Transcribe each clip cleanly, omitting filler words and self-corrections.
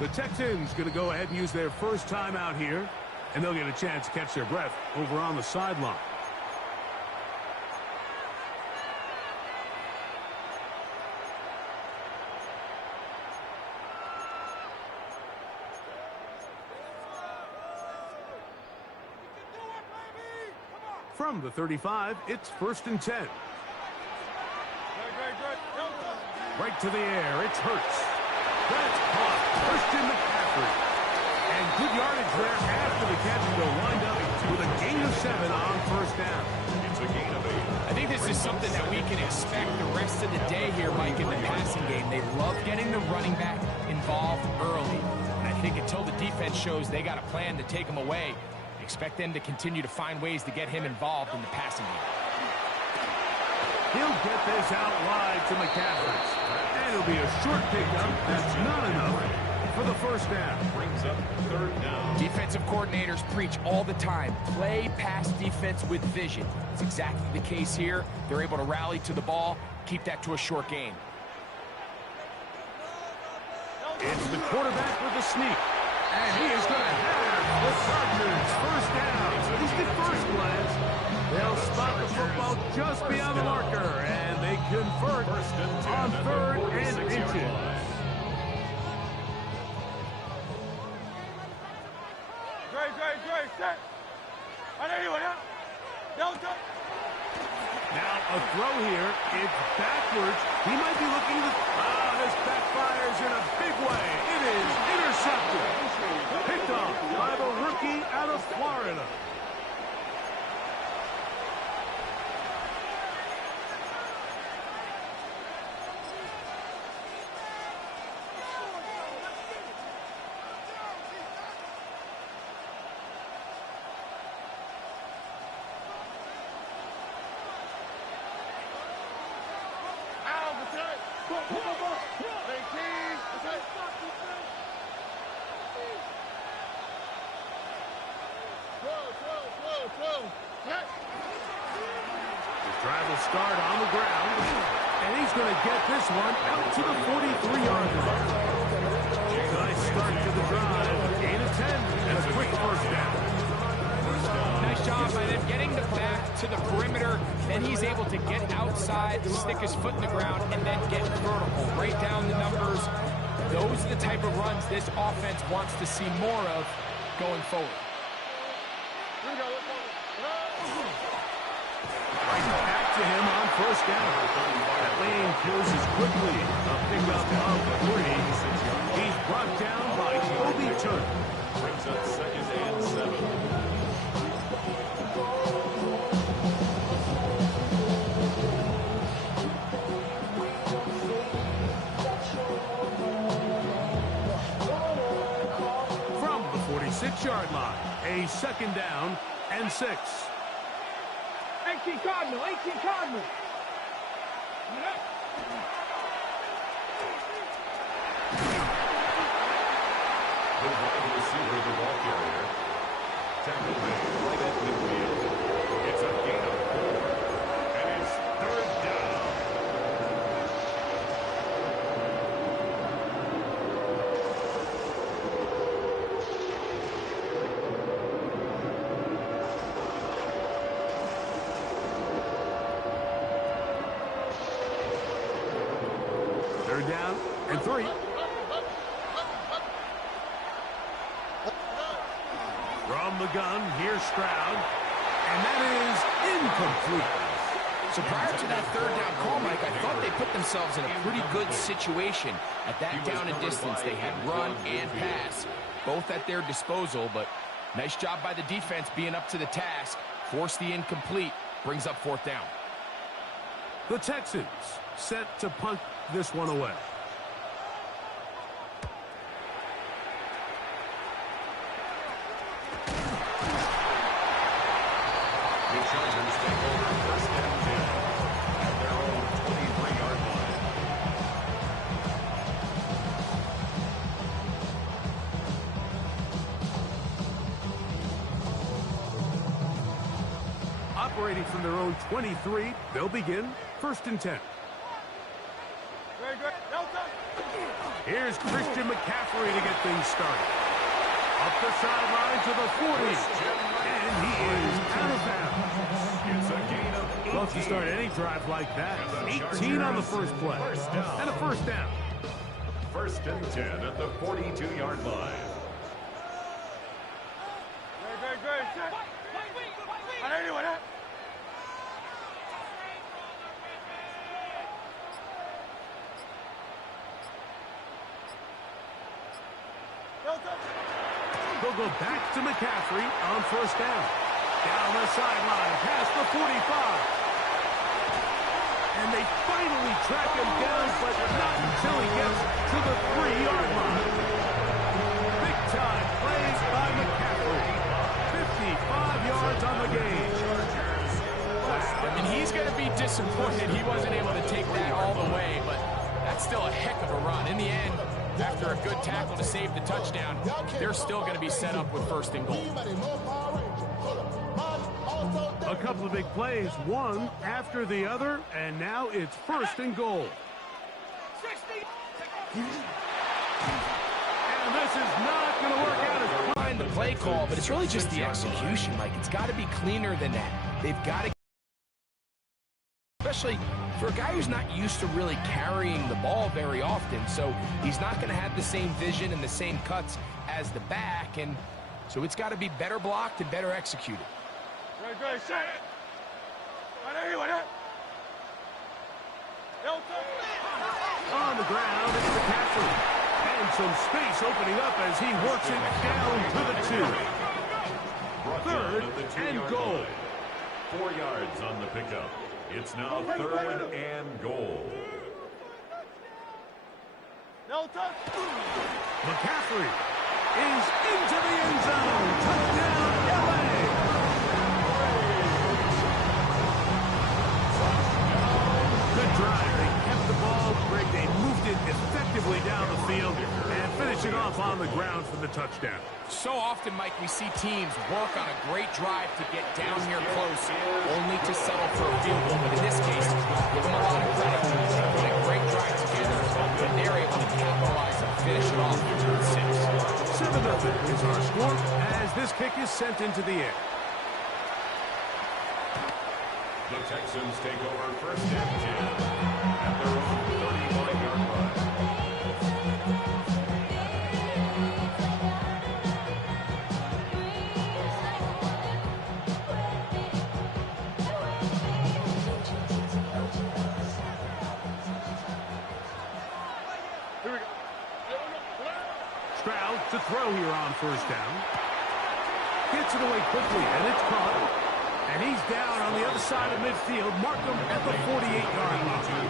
The Texans going to go ahead and use their first time out here, and they'll get a chance to catch their breath over on the sideline. From the 35, it's 1st and 10. Right to the air, it's Hurts. That's caught. Christian McCaffrey. And good yardage there after the catch, and they'll wind up with a gain of 7 on 1st down. It's a gain of 8. I think this is something that we can expect the rest of the day here, Mike, in the passing game. They love getting the running back involved early. And I think until the defense shows they got a plan to take him away, expect them to continue to find ways to get him involved in the passing game. He'll get this out wide to McCaffrey. And it'll be a short pickup. That's not enough for the 1st down. Brings up 3rd down. Defensive coordinators preach all the time, play pass defense with vision. It's exactly the case here. They're able to rally to the ball, keep that to a short gain. It's the quarterback with the sneak. And he is going to have the Chargers 1st down. At least at first glance, they'll spot the football just beyond the marker, and they convert on 3rd and inches. Now a throw here. It's backwards. He might be looking to... this backfires in a big way. It is intercepted. Picked off by the rookie out of Florida. Drive will start on the ground, and he's going to get this one out to the 43-yard line. Nice start to the drive, gain of 10, and a quick 1st down. Nice job by them getting the back to the perimeter. Then he's able to get outside, stick his foot in the ground, and then get vertical. Right down the numbers. Those are the type of runs this offense wants to see more of going forward. Back to him on 1st down. That lane closes quickly. A pickup of 3. He's brought down by Kobe Turner. Brings up 2nd and 7. From the 46-yard line, a 2nd down and 6. 18 Cardinal, 18 Cardinal. The wide receiver, the ball carrier. Tackled right at midfield. It's a gain of 4. And it's 3rd down. Third down and 3. From the gun, here's Stroud. And that is incomplete. So prior to that 3rd down call, Mike, I thought they put themselves in a pretty good situation. At that down and distance, they had run and pass, both at their disposal, but nice job by the defense being up to the task. Force the incomplete, brings up 4th down. The Texans set to punt this one away. The Chargers take over 1st and 10 at their own 23-yard line. Operating from their own 23, they'll begin 1st and 10. Here's Christian McCaffrey to get things started. Up the sideline to the 40. And he is out of bounds. It's a gain of 18. Love to start any drive like that. 18 on the first play. And a first down. First and 10 at the 42-yard line. They'll go back to McCaffrey on first down. Down the sideline, past the 45. And they finally track him down, but not until he gets to the 3-yard line. Big-time plays by McCaffrey. 55 yards on the game. And he's going to be disappointed he wasn't able to take that all the way, but that's still a heck of a run. In the end, after a good tackle to save the touchdown, they're still going to be set up with first and goal. A couple of big plays, one after the other, and now it's first and goal. And this is not going to work out as Behind the play call, but it's really just the execution. Like, it's got to be cleaner than that. They've got to, especially for a guy who's not used to really carrying the ball very often, so he's not going to have the same vision and the same cuts as the back, and so it's got to be better blocked and better executed. On the ground, it's McCaffrey. And some space opening up as he works it down to the 2. Third and goal. 4 yards on the pickup. It's now third and goal. McCaffrey is into the end zone. Touchdown, LA. Good drive. They kept the ball. Greg, they moved it effectively down the field and finish it off on the ground for the touchdown. So often, Mike, we see teams work on a great drive to get down here close, only to settle for a field goal. But in this case, give them a lot of credit. They put a great drive together, and they're able to capitalize and finish it off with 6. 7-0 is our score as this kick is sent into the air. The Texans take over first and 10 at their own 35-yard line. Stroud to throw here on first down. Gets it away quickly, and it's caught. And he's down on the other side of midfield. Mark him at the 48-yard line.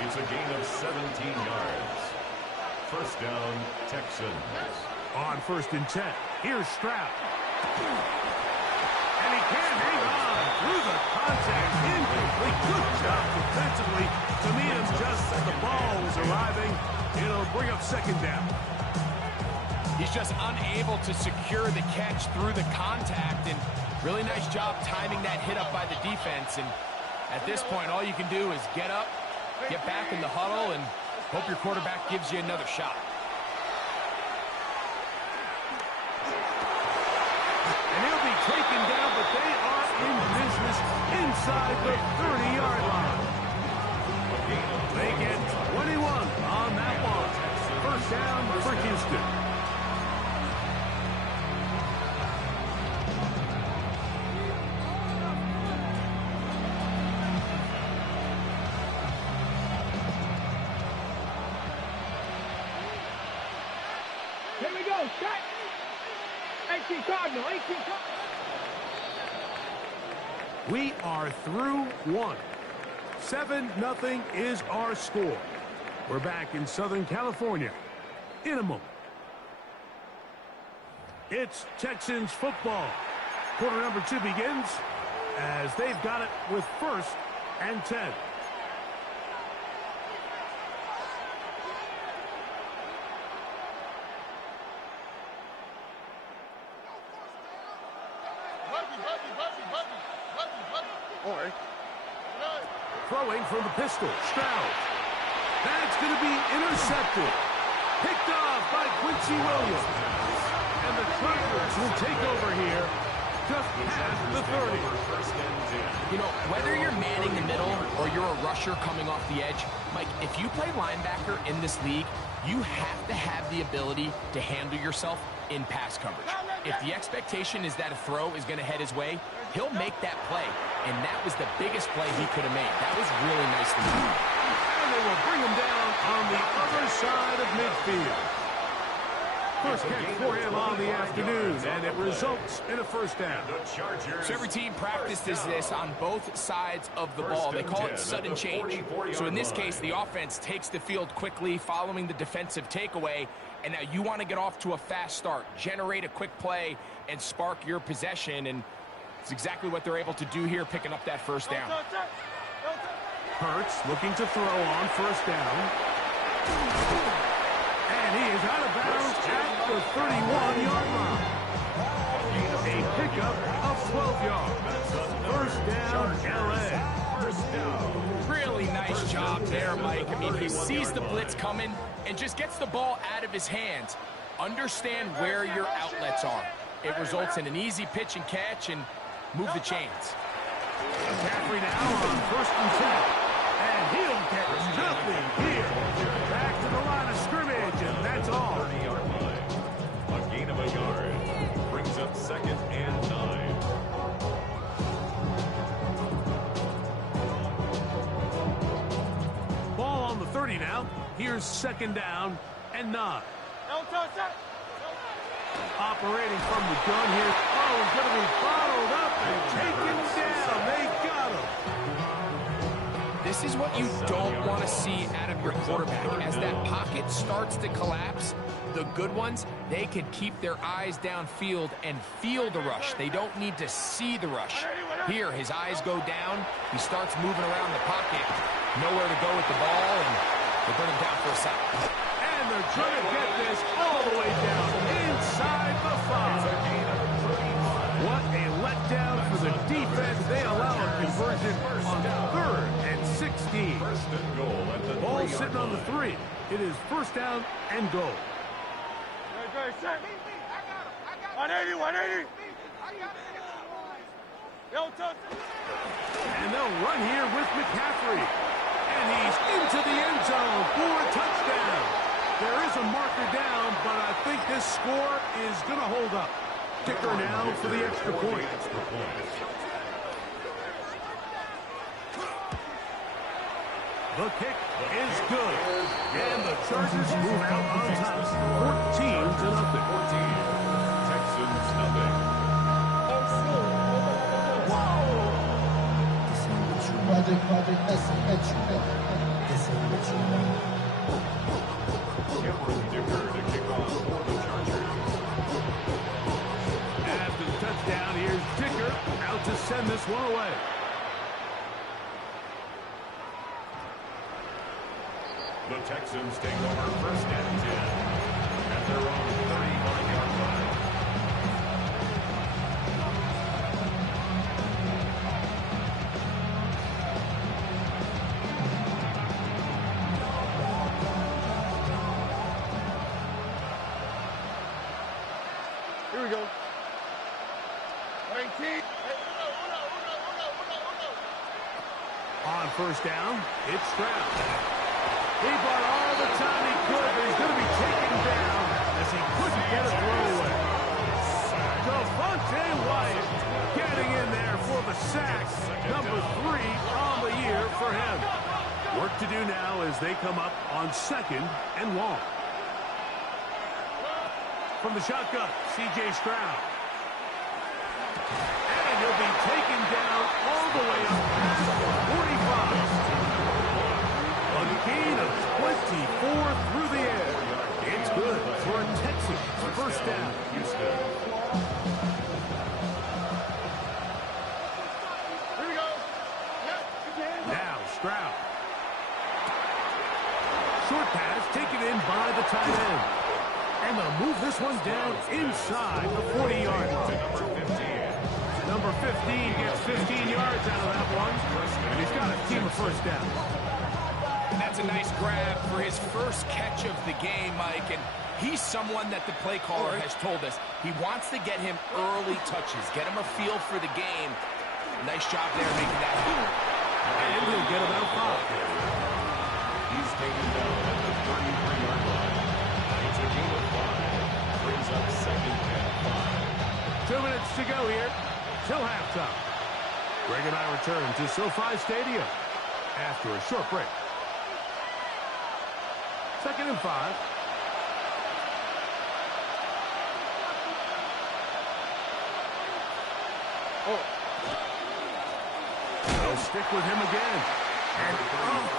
It's a gain of 17 yards. First down, Texans. On first and 10, here's Stroud. And he can't hang on through the contact. Incomplete. Good job defensively to meet him just as the ball was arriving. It'll bring up second down. He's just unable to secure the catch through the contact, and really nice job timing that hit up by the defense. And at this point, all you can do is get up, get back in the huddle, and hope your quarterback gives you another shot. And he'll be taken down, but they are in business inside the 30-yard line. They get 21 on that one. First down for Houston. Here we go, set. 18 Cardinal, 18 Cardinal. We are through one. 7-0 is our score. We're back in Southern California in a moment. It's Texans football. Quarter number 2 begins as they've got it with first and 10. Throwing from the pistol, Stroud. it's going to be intercepted. Picked off by Quincy Williams. And the Chargers will take over here just past the 30. You know, whether you're manning the middle or you're a rusher coming off the edge, Mike, if you play linebacker in this league, you have to have the ability to handle yourself in pass coverage. If the expectation is that a throw is going to head his way, he'll make that play. And that was the biggest play he could have made. That was really nicely done. And they will bring him down on the other side of midfield. First catch for him on the afternoon, and it results in a first down. So every team practices this on both sides of the ball. They call it sudden change. So in this case, the offense takes the field quickly following the defensive takeaway, and now you want to get off to a fast start, generate a quick play, and spark your possession, and it's exactly what they're able to do here, picking up that first down. Hurts looking to throw on first down. And he is out of bounds at the 31-yard line. A pickup of 12 yards. First down, L.A. Really nice job there, Mike. I mean, he sees the blitz coming and just gets the ball out of his hands. Understand where your outlets are. It results in an easy pitch and catch and move the chains. McCaffrey now on first and 10. And he'll get nothing here. Back to the line of scrimmage, and that's all. 30-yard line. A gain of a yard. Brings up second and 9. Ball on the 30 now. Here's second down and 9. Operating from the gun here. Oh, he's going to be followed up and taken down. They got him. This is what you don't want to see out of your quarterback. As that pocket starts to collapse, the good ones, they can keep their eyes downfield and feel the rush. They don't need to see the rush. Here, his eyes go down. He starts moving around the pocket. Nowhere to go with the ball, and they bring him down for a sack. And they're trying to get this all the way down inside the 5. What a letdown for the defense. They allow a conversion on 3rd and 16. Ball sitting on the 3. It is first down and goal. 180, 180. And they'll run here with McCaffrey. And he's into the end zone for a touchdown. There is a marker down, but I think this score is going to hold up. Kicker now for the extra point. The kick is good. And the Chargers move out on top. 14-0. Texans nothing. Cameron Dicker to kick off for the Chargers. After the touchdown, here's Dicker out to send this one away. The Texans take over first and 10 at their own 35-yard line. Here we go. 19. On first down, it's Stroud. He bought all the time he could, but he's going to be taken down as he couldn't get a throw away. Devontae Wyatt getting in there for the sack. Number 3 on the year for him. Work to do now as they come up on second and long. From the shotgun, C.J. Stroud. And he'll be taken down all the way up past 45. A gain of 24 through the air. It's good for a Texans first down. Houston. Here we go. Now Stroud. Short pass taken in by the tight end. And they'll move this one down inside the 40-yard line. Number 15 gets 15 yards out of that one. And he's got a team of first down. And that's a nice grab for his first catch of the game, Mike. And he's someone that the play caller has told us he wants to get him early touches, get him a feel for the game. Nice job there making that happen. And he'll get about 5. He's taken down at the 33-yard line. It's a gain of 5. Brings up second and 5. 2 minutes to go here till halftime. Greg and I return to SoFi Stadium after a short break. 2nd and 5. They'll stick with him again. And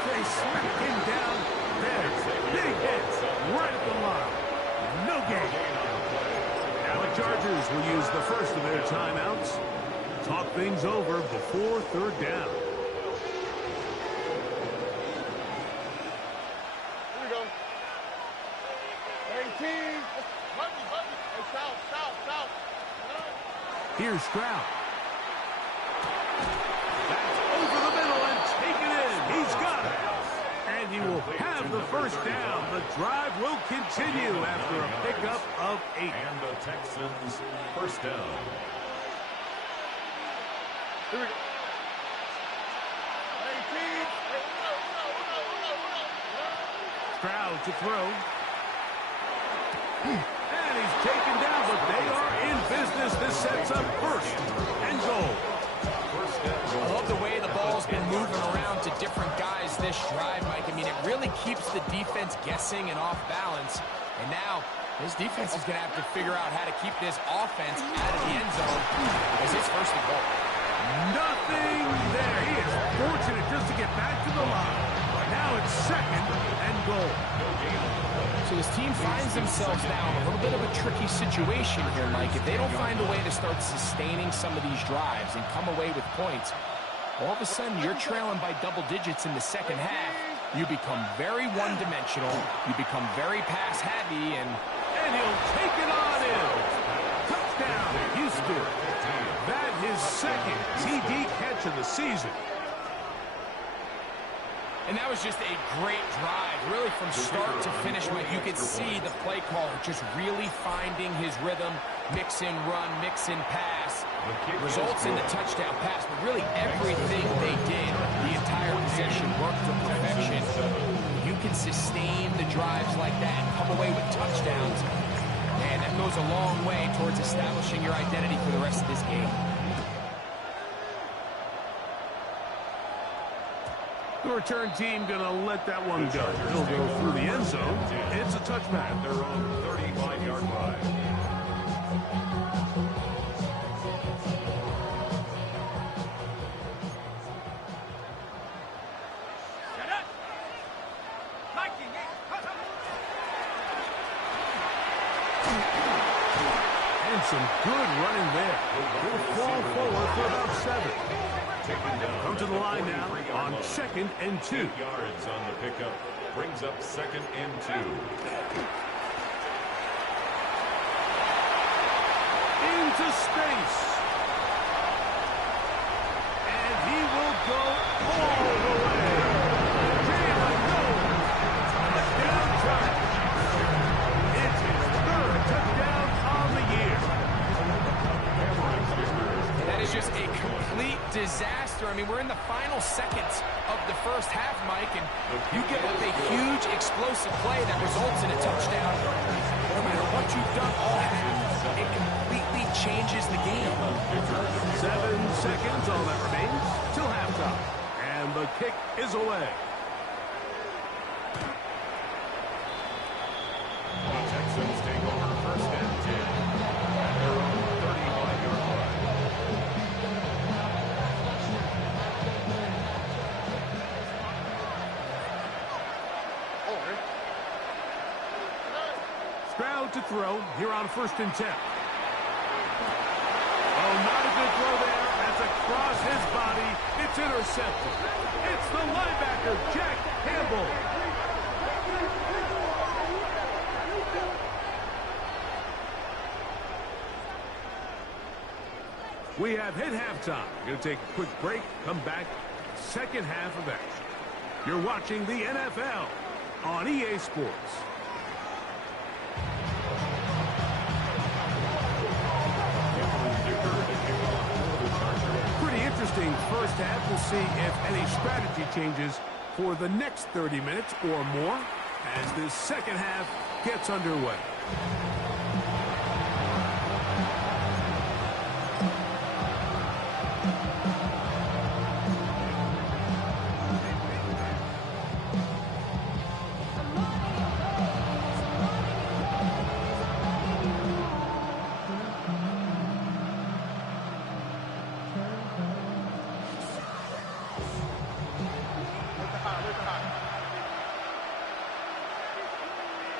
they smack him down there. Big hit right at the line. No gain. Now the Chargers will use the first of their timeouts. Talk things over before 3rd down. Here we go. 18. South. Here's Stroud. That's over the middle and taken in. He's got it. And he will have the first down. The drive will continue after a pickup of 8. And the Texans first down. Here we go. 18. Stroud to throw. And he's taken down, but they are in business. This sets up 1st and goal. I love the way the ball's been moving around to different guys this drive, Mike. I mean, it really keeps the defense guessing and off balance. And now, this defense is going to have to figure out how to keep this offense out of the end zone as it's 1st and goal. Nothing there. He is fortunate just to get back to the line. Now it's 2nd and goal. So this team finds themselves now in a little bit of a tricky situation here, Mike. If they don't find a way to start sustaining some of these drives and come away with points, all of a sudden you're trailing by double digits in the 2nd half. You become very one-dimensional. You become very pass-heavy, and he'll take it on in. Touchdown, Houston. That his 2nd TD catch of the season. And that was just a great drive, really from start to finish. You could see the play caller just really finding his rhythm, mix in run, mix in pass. Results in the touchdown pass, but really everything they did, the entire possession worked to perfection. You can sustain the drives like that and come away with touchdowns. Man, that goes a long way towards establishing your identity for the rest of this game. The return team going to let that one go. He'll go through the end zone. It's a touchback. At their own 35-yard line. And some good running there. He'll fall forward for about 7. Come to the line now on 2nd and 2. 8 yards on the pickup. Brings up 2nd and 2. Into space. And he will go all the way. Jalen Jones. Touchdown Chargers. It's his 3rd touchdown on the year. That is just a complete disaster. I mean, we're in the final seconds of the 1st half, Mike, and you give up a huge explosive play that results in a touchdown. No matter what you've done all half, it completely changes the game. 7 seconds, all that remains till halftime. And the kick is away. The Texans take over 1st and 10 at their own 35-yard line. Stroud to throw here on 1st and 10. Oh, not a good throw there. That's across his body. It's intercepted. It's the linebacker, Jack Campbell. We have hit halftime. Going to take a quick break. Come back. 2nd half of action. You're watching the NFL on EA Sports. Pretty interesting first half. We'll see if any strategy changes for the next 30 minutes or more as this second half gets underway.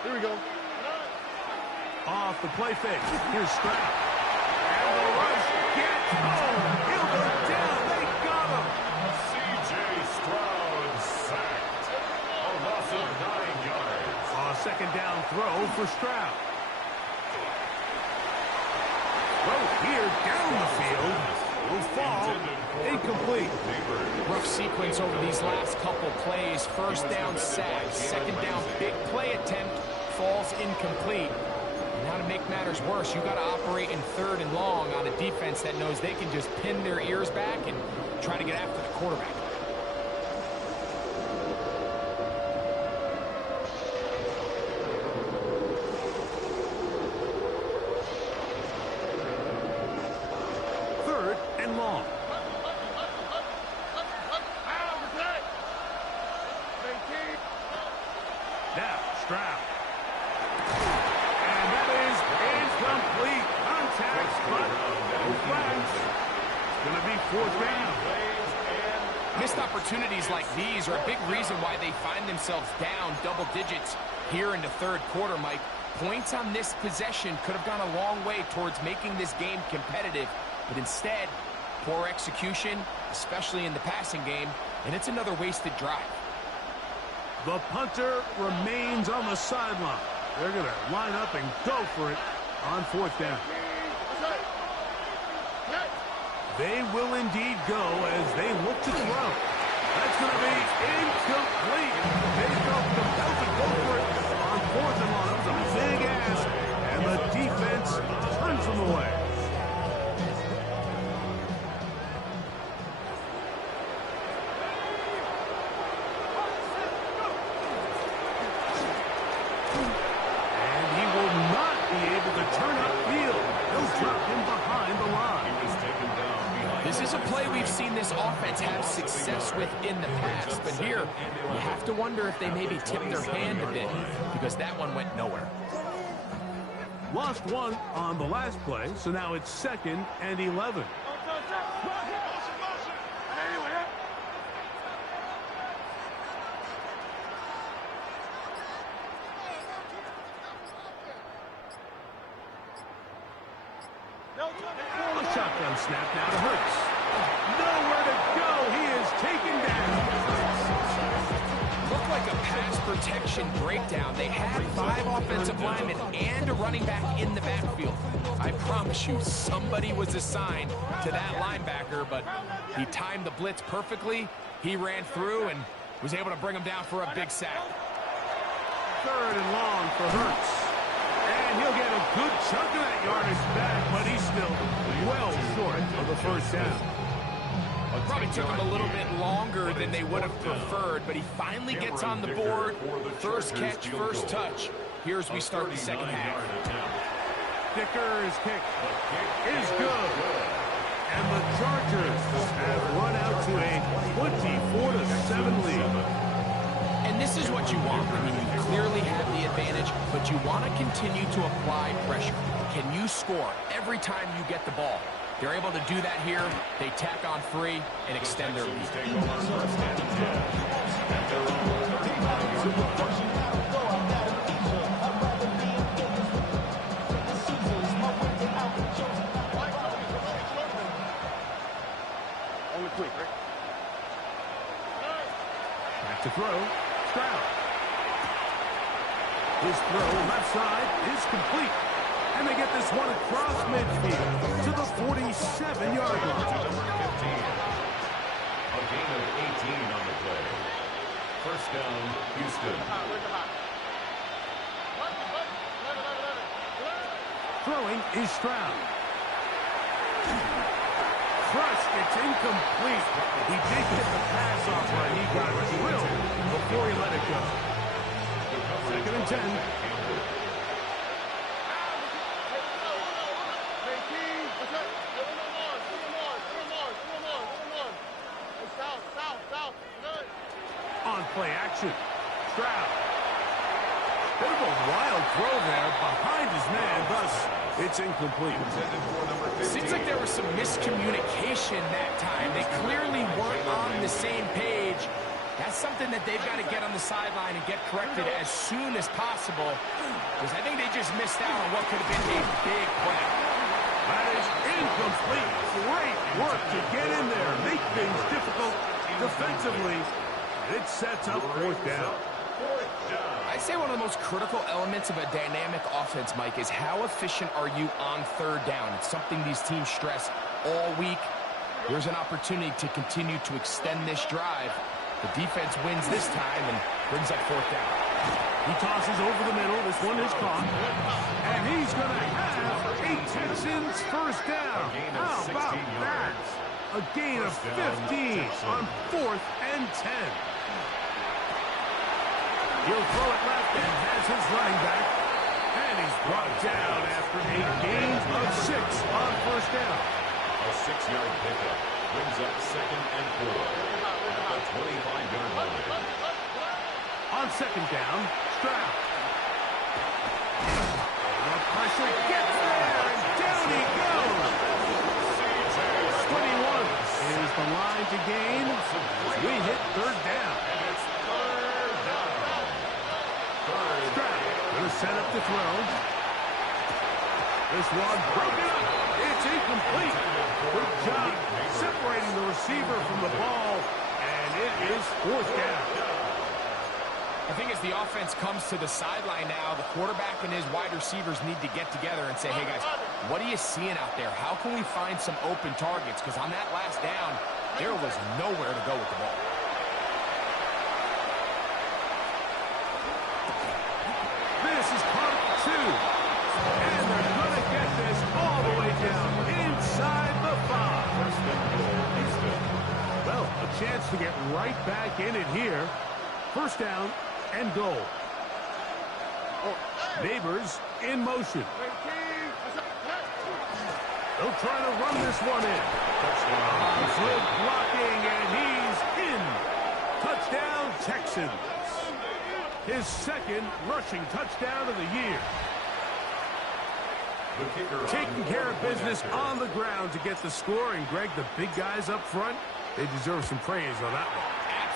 Here we go. Off the play fake. Here's Stroud. And the rush gets home. He'll go down. They got him. C.J. Stroud sacked. A loss of 9 yards. A second down throw for Stroud. Throw here down the field. Will fall. Incomplete. Rough sequence over these last couple plays. First down sack. Second down big play attempt. Falls incomplete. Now to make matters worse, you got to operate in third and long on a defense that knows they can just pin their ears back and try to get after the quarterback. Third and long. Now, Stroud. And that is incomplete. Contact, but no flags. It's going to be fourth down. Missed opportunities like these are a big reason why they find themselves down double digits here in the third quarter, Mike. Points on this possession could have gone a long way towards making this game competitive, but instead, poor execution, especially in the passing game, and it's another wasted drive. The punter remains on the sideline. They're going to line up and go for it on fourth down. They will indeed go as they look to throw. That's going to be incomplete. They felt compelled to go for it on fourth and long. That was a big ask, and the defense turns them away. And he will not be able to turn upfield. They'll drop him behind the line. This is a play we've seen this offense have success with in the past, but here you have to wonder if they maybe tipped their hand a bit because that one went nowhere. Lost one on the last play, so now it's second and 11. A shotgun snap now to Hurts. Nowhere to go. He is taken down. Looked like a pass protection breakdown. They had 5 offensive linemen and a running back in the backfield. I promise you, somebody was assigned to that linebacker, but he timed the blitz perfectly. He ran through and was able to bring him down for a big sack. Third and long for Hurts. And he'll get a good chunk of that yardage back, but he's still well short of the first down. Probably took him a little bit longer than they would have preferred, but he finally gets on the board. First catch, first touch. Here as we start the second half. Dicker's kick is good. And the Chargers have run out to a 24-7 lead. And this is what you want. I mean, you clearly have the advantage, but you want to continue to apply pressure. Can you score every time you get the ball? They're able to do that here. They tack on 3 and extend their lead. Only quick, right? Back to throw. Stroud. His throw left side is complete. And they get this one across midfield to the 47-yard line. A gain of 18 on the play. First down, Houston. Throwing is Stroud. Crushed, it's incomplete. He did get the pass off right. He got drilled before he let it go. 2nd and 10. On play action. Stroud. Bit of a wild throw there behind his man, thus it's incomplete. Seems like there was some miscommunication that time. They clearly weren't on the same page. That's something that they've got to get on the sideline and get corrected as soon as possible, because I think they just missed out on what could have been a big play. That is incomplete. Great work to get in there, make things difficult defensively. It sets up 4th down. I'd say one of the most critical elements of a dynamic offense, Mike, is how efficient are you on 3rd down. It's something these teams stress all week. Here's an opportunity to continue to extend this drive. The defense wins this time and brings up 4th down. He tosses over the middle. This one is caught. And he's going to have a Texans first down. How about that? A gain of 15 on 4th and 10. He'll throw it left and has his running back. And he's brought down after a gain of 6 on 1st down. A 6-yard pickup brings up 2nd and 4 at the 25-yard line. On 2nd down, Stroud. The pressure gets there, and down he goes. 21 is the line to gain. We hit 3rd down. Stroud going to set up the throw. This one broken up. It's incomplete. Good job separating the receiver from the ball, and it is 4th down. I think as the offense comes to the sideline now, the quarterback and his wide receivers need to get together and say, hey, guys, what are you seeing out there? How can we find some open targets? Because on that last down, there was nowhere to go with the ball. This is part 2. And they're going to get this all the way down inside the 5. Well, a chance to get right back in it here. First down and goal. Neighbors in motion. They'll try to run this one in. Good blocking, and he's in. Touchdown, Texans. His 2nd rushing touchdown of the year. Taking care of business on the ground to get the score. And, Greg, the big guys up front, they deserve some praise on that one.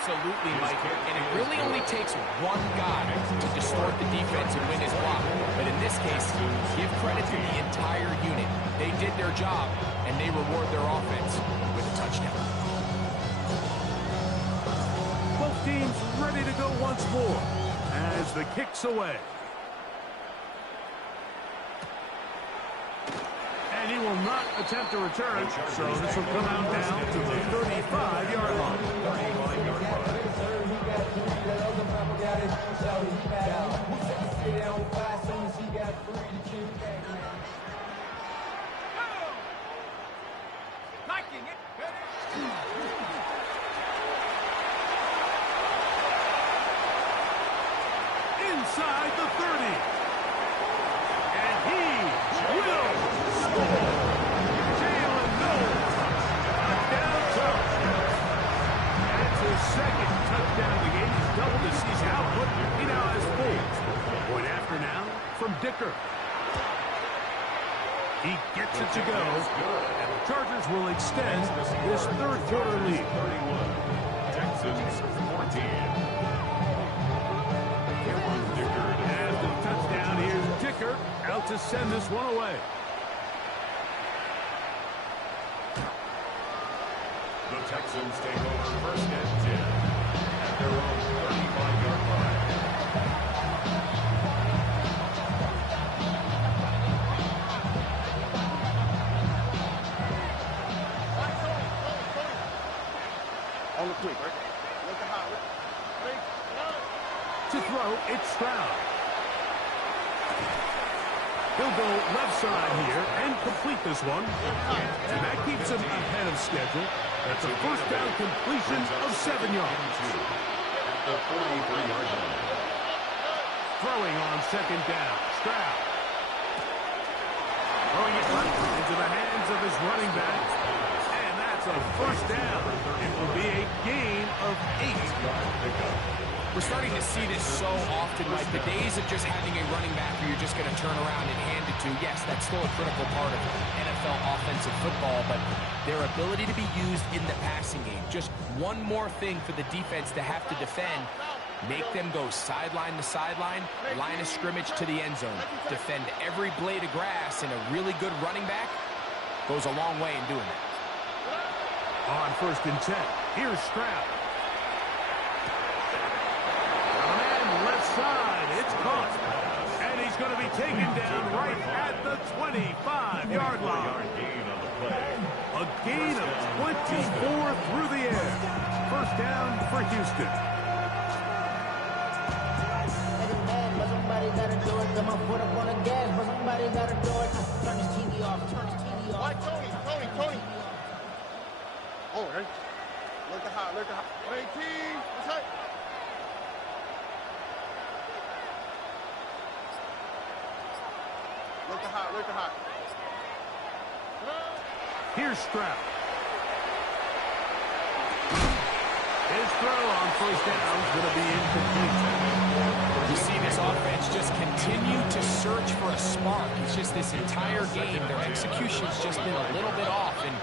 Absolutely, Mike. And it really only takes one guy to distort the defense and win his block. But in this case, give credit to the entire unit. They did their job, and they reward their offense with a touchdown. Both teams ready to go once more as the kick's away. And he will not attempt a return, so this will come out now to the 35-yard line. Inside the 30. And he will score. Jalen Knowles. Touchdown, Colts. That's his 2nd touchdown of the game. He's doubled his season output. He now has 4. Point after now from Dicker. He gets it to go. And the Chargers will extend this 3rd quarter lead. 31. Texans 14. After the touchdown, here's Dicker out to send this one away. The Texans take over 1st and 10 at their own 35-yard line. On the quick, right? Stroud. He'll go left side here and complete this one. And that keeps him ahead of schedule. That's a first down completion of 7 yards. The 43-yard line. Throwing on second down. Stroud. Throwing it left into the hands of his running back. And that's a first down. It will be a gain of 8. We're starting to see this so often, like the days of just having a running back where you're just going to turn around and hand it to. Yes, that's still a critical part of NFL offensive football, but their ability to be used in the passing game. Just one more thing for the defense to have to defend. Make them go sideline to sideline, line of scrimmage to the end zone. Defend every blade of grass, and a really good running back goes a long way in doing that. On 1st and 10, here's Stroud. Side, it's caught. And he's going to be taken down right at the 25-yard line. A gain of 24 through the air. First down for Houston. But somebody got to do it. Got my foot up on the gas, but somebody got to do it. Turn his TV off. Turn his TV off. Why, Tony? Oh, right. Look at hot. Wait, team. What's up? Look at hot. Here's Stroud. His throw on first down is going to be incomplete. You see this offense just continue to search for a spark. It's just this entire game, their execution's just been a little bit off. And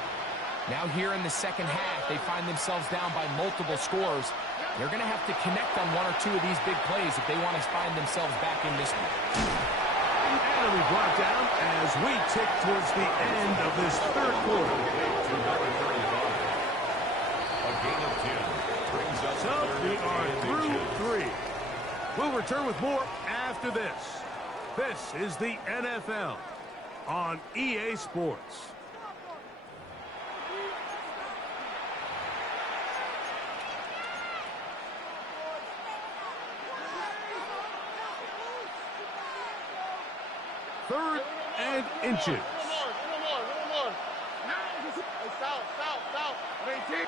now here in the second half, they find themselves down by multiple scores. They're going to have to connect on one or two of these big plays if they want to find themselves back in this one. And we brought down as we tick towards the end of this third quarter. A gain of 10 brings us So we are through 3. We'll return with more after this. This is the NFL on EA Sports. Third and inches. One more. Hey, south. 18.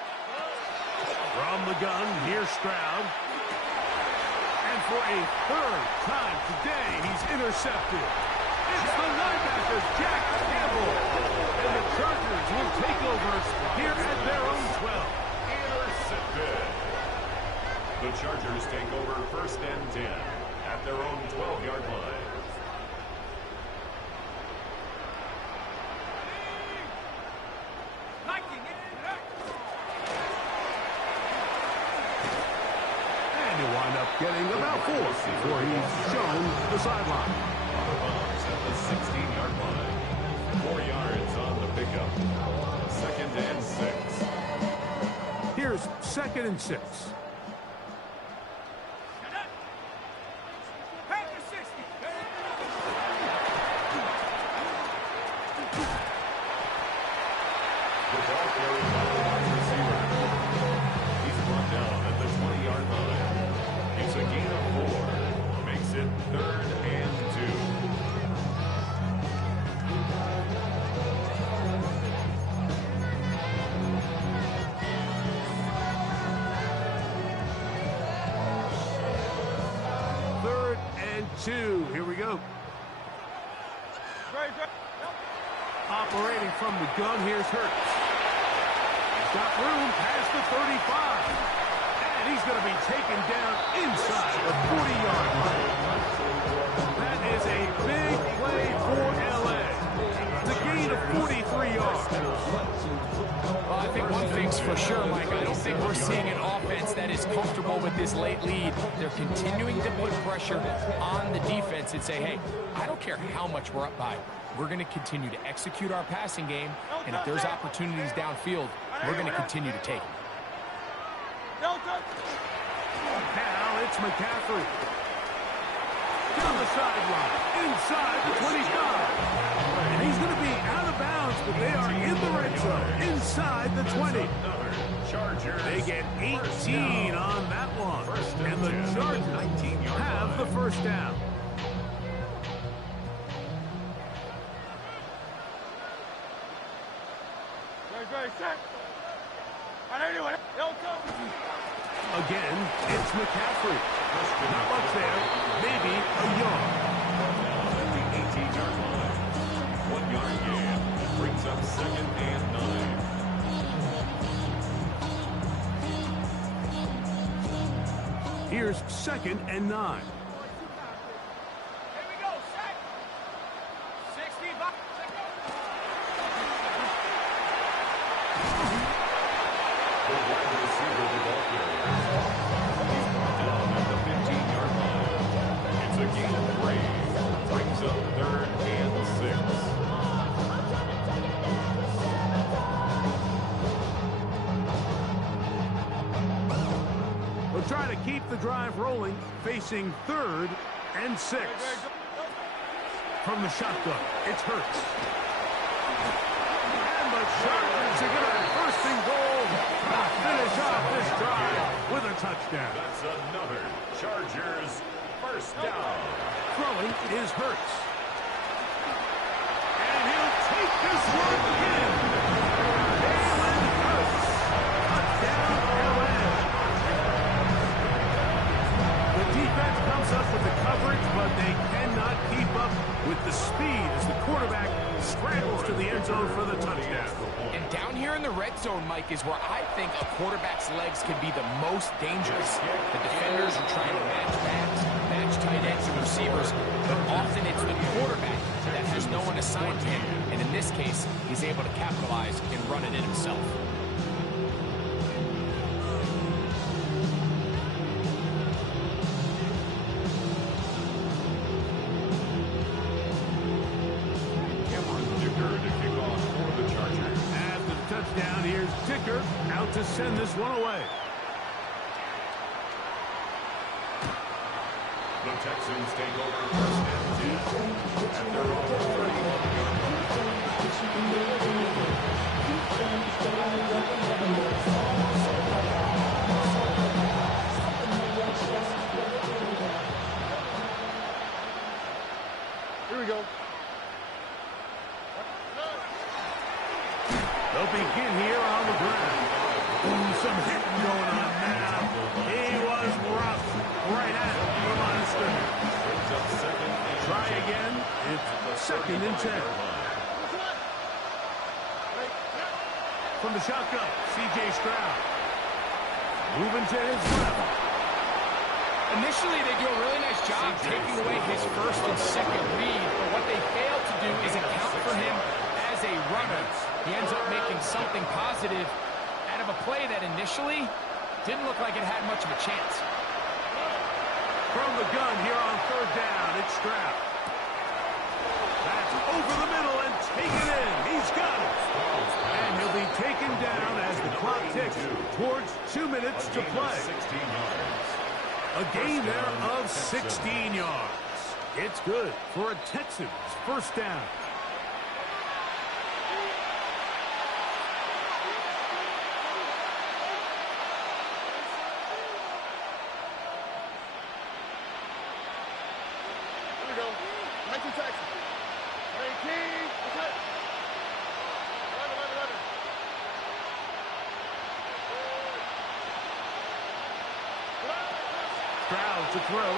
From the gun, here's Stroud. And for a third time today, he's intercepted. It's the linebacker, Jack Campbell. And the Chargers will take over here at their own 12. intercepted. The Chargers take over 1st and 10 at their own 12-yard line. Getting about 4 before he's shown the sideline. At the 16-yard line. 4 yards on the pickup. 2nd and 6. Here's 2nd and 6. The ball carried by the wide receiver. He's brought down at the 20-yard line. It's a gain of 4. Makes it 3rd and 2. 3rd and 2. Here we go. Operating from the gun, here's Hurts. He's got room past the 35. And he's going to be taken down inside the 40-yard line. That is a big play for L.A. The gain of 43 yards. Well, I think one thing's for sure, Mike. I don't think we're seeing an offense that is comfortable with this late lead. They're continuing to put pressure on the defense and say, hey, I don't care how much we're up by. We're going to continue to execute our passing game, and if there's opportunities downfield, we're going to continue to take them. Now it's McCaffrey. Down the sideline, inside the 25. And he's going to be out of bounds, but they are in the red zone, inside the 20. Chargers. They get 18 on that one. And the Chargers have the first down. Again, it's McCaffrey. Not much there. Maybe a yard. At the 18-yard line. 1 yard gain. Brings up 2nd and 9. Here's 2nd and 9. The wide receiver, the ball carrier. He's brought down at the 15-yard line. It's a gain of 3. Brings up 3rd and 6. We'll try to keep the drive rolling, facing 3rd and 6. From the shotgun, it's Hurts. And the Chargers are going to have 1st and goal to finish off this drive with a touchdown. That's another Chargers first down. Throwing is Hurts. And he'll take this one in. Jalen Hurts. Touchdown, LA. The defense comes up with the coverage, but they cannot keep up with the speed as the quarterback scrambles to the end zone for the touchdown. And down here in the red zone, Mike, is where I think a quarterback's legs can be the most dangerous. The defenders are trying to match backs, match tight ends and receivers, but often it's the quarterback that has no one assigned to him. And in this case, he's able to capitalize and run it in himself. Touchdown. Here's Dicker out to send this one away. The Texans take over 1st and 10 at their own 31-yard Here we go. They'll begin here on the ground. Ooh, some hitting going on now. He was rough right at the line of scrimmage. Try again. It's 2nd and 10. From the shotgun, C.J. Stroud. Moving to his left. Initially, they do a really nice job taking away his 1st and 2nd read, but what they fail to do is account for him as a runner. He ends up making something positive out of a play that initially didn't look like it had much of a chance. From the gun here on 3rd down, it's Stroud. That's over the middle and taken in. He's got it. And he'll be taken down as the clock ticks towards 2 minutes to play. A gain there of 16 yards. It's good for a Texans first down. Here we go. 19 Texans. 18. Okay. 11. Stroud to throw.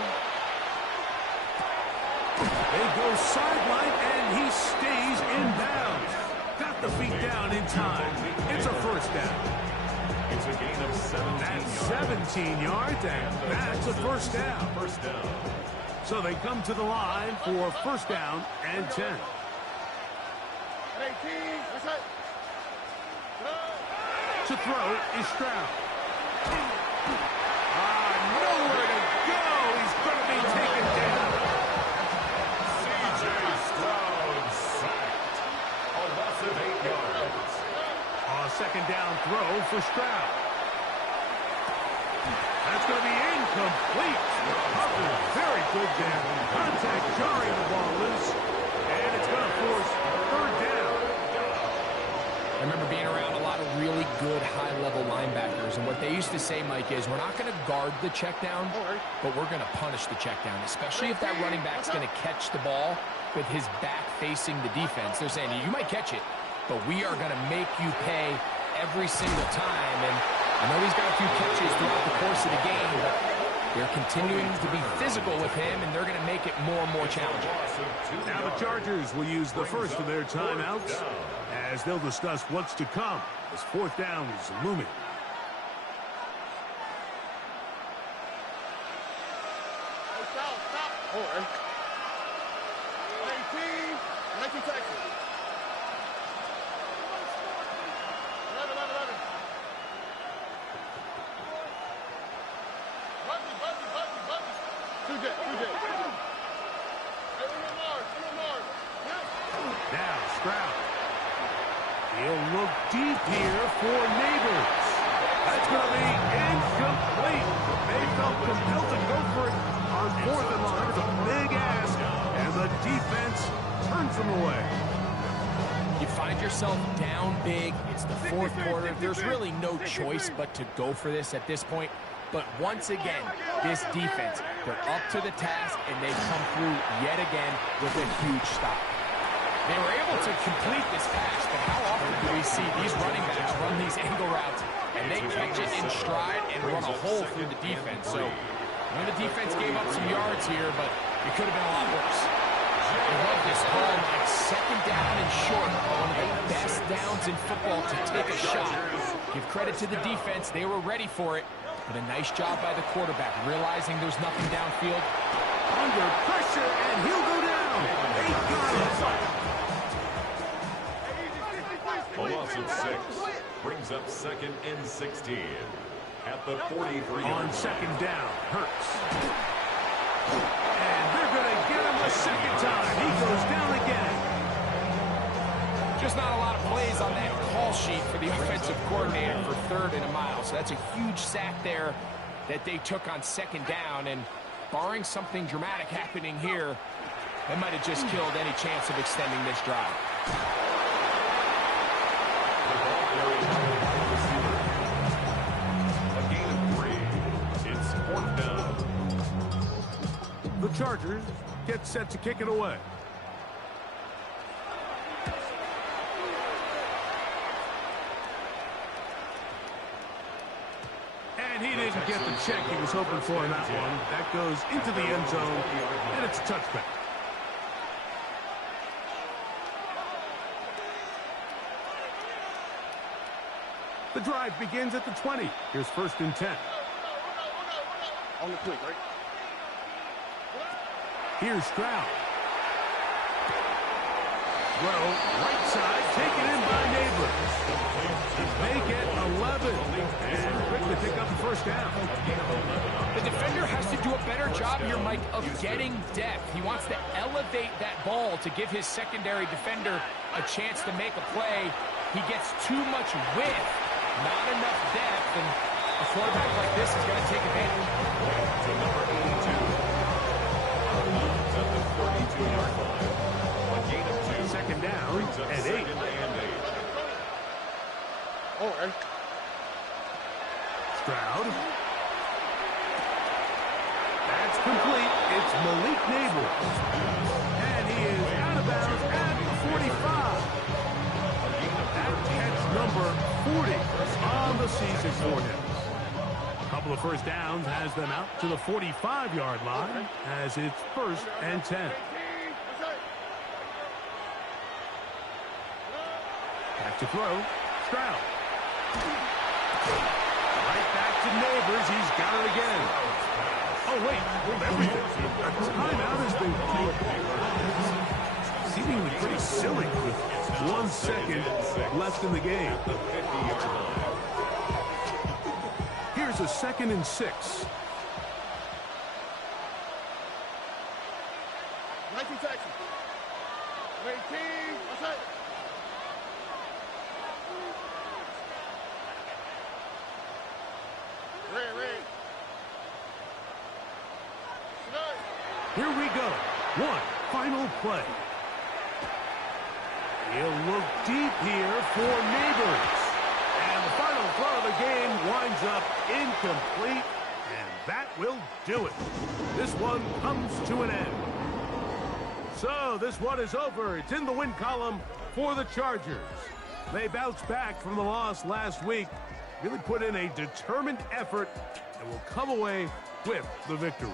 They go sideline, and he stays in bounds. Got the feet down in time. It's a first down. It's a gain of 17 That's yards. 17 yards, and that's a first down. First down. So they come to the line for 1st down and 10. 18. That's it. To throw is Stroud. Nowhere to go. He's going to be taken down. C.J. Stroud sacked. A loss of 8 yards. A 2nd down throw for Stroud. That's going to be incomplete. Covered very good there. Contact jarring the ball loose. And it's going to force 3rd down. I remember being around a lot of really good high-level linebackers, and what they used to say, Mike, is we're not going to guard the check down, but we're going to punish the check down, especially if that running back's going to catch the ball with his back facing the defense. They're saying, you might catch it, but we are going to make you pay every single time. And I know he's got a few catches throughout the course of the game, but they're continuing to be physical with him, and they're going to make it more and more challenging. Now the Chargers will use the first of their timeouts as they'll discuss what's to come as fourth down is looming. Stop. 19 Texas. 11. Two J. Now Stroud. He'll look deep here for Neighbors. That's going to be incomplete. They felt compelled to go for it on fourth and long. It's a big ask, and the defense turns them away. You find yourself down big. It's the fourth quarter. There's really no choice but to go for this at this point. But once again, this defense, they're up to the task, and they come through yet again with a huge stop. They were able to complete this pass, but how often do we see these running backs run these angle routes, and they catch it in stride and run a hole through the defense? So, the defense gave up some yards here, but it could have been a lot worse. I love this call, Mike. Second down and short. One of the best downs in football to take a shot. Give credit to the defense. They were ready for it. But a nice job by the quarterback, realizing there's nothing downfield. Under pressure, and he'll go down. They got it. A loss of 6 brings up 2nd and 16 at the 43. On second down, Hurts. And they're going to get him a second time. He goes down again. Just not a lot of plays on that call sheet for the offensive coordinator for 3rd and a mile. So that's a huge sack there that they took on second down. And barring something dramatic happening here, that might have just killed any chance of extending this drive. A gain of 3. It's 4th down. The Chargers get set to kick it away. And he didn't get the check he was hoping for in that one. That goes into the end zone, and it's a touchback. The drive begins at the 20. Here's 1st and 10. On the quick, right? Here's Stroud. Well, right side, taken in by Neighbors. They get 11, and quickly pick up the first down. The defender has to do a better job here, Mike, of getting depth. He wants to elevate that ball to give his secondary defender a chance to make a play. He gets too much width, not enough depth, and a quarterback like this is going to take advantage. To number 82. At the 42-yard line. A gain of 2. Second down and 8. Stroud. That's complete. It's Malik Neighbors. And he is out of bounds at the 45. That catch number 40 on the season for him. A couple of first downs has them out to the 45-yard line as it's 1st and 10. Back to throw. Stroud. Right back to Neighbors. He's got it again. Oh, wait. Hold everything. A timeout has been called. Seemingly pretty silly with 1 second left in the game. Here's a 2nd and 6. 19 Texas. 18. What's that? Red. Here we go. One final play. He'll look deep here for Neighbors. up incomplete, and that will do it. This one comes to an end. So this one is over. It's in the win column for the Chargers. They bounced back from the loss last week, really put in a determined effort, and will come away with the victory.